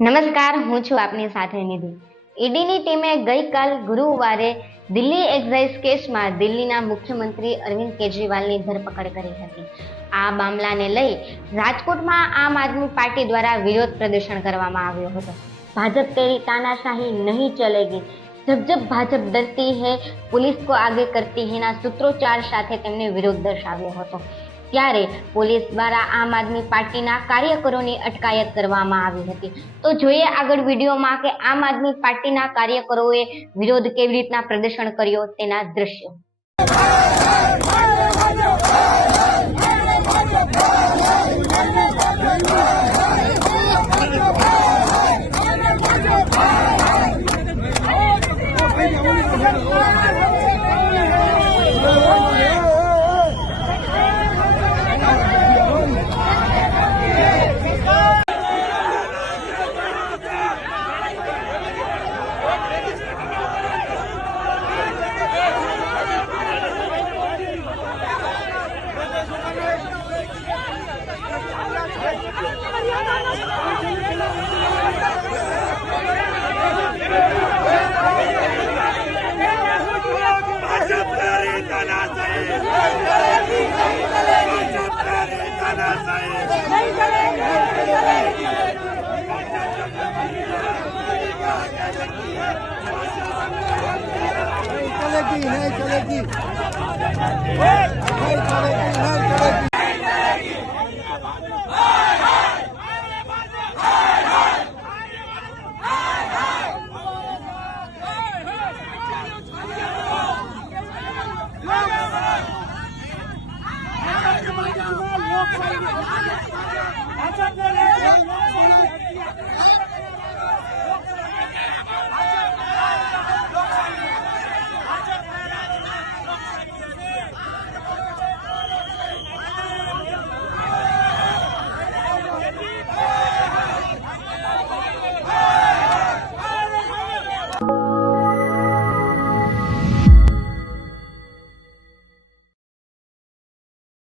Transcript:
નમસ્કાર, હું છું આપની સાથે નિધિ। ઈડીની ટીમે ગઈકાલ ગુરુવારે દિલ્હી એક્સાઇઝ કેસમાં દિલ્હીના મુખ્યમંત્રી અરવિંદ કેજરીવાલની ધરપકડ કરી હતી। આ મામલાને લઈ રાજકોટમાં આમ આદમી પાર્ટી દ્વારા વિરોધ પ્રદર્શન કરવામાં આવ્યો હતો। ભાજપ તેરી તાનાશાહી નહીં ચલેગી, જબ જબ ભાજપ ડરતી હૈ पुलिस को आगे करती है ના સૂત્રોચ્ચાર સાથે તેમણે વિરોધ દર્શાવ્યો હતો। ત્યારે પોલીસ દ્વારા આમ આદમી પાર્ટીના કાર્યકરોની અટકાયત કરવામાં આવી હતી। તો જોઈએ આગળ વિડીયોમાં કે આમ આદમી પાર્ટીના કાર્યકરોએ વિરોધ કેવી રીતના પ્રદર્શન કર્યો તેના દ્રશ્યો।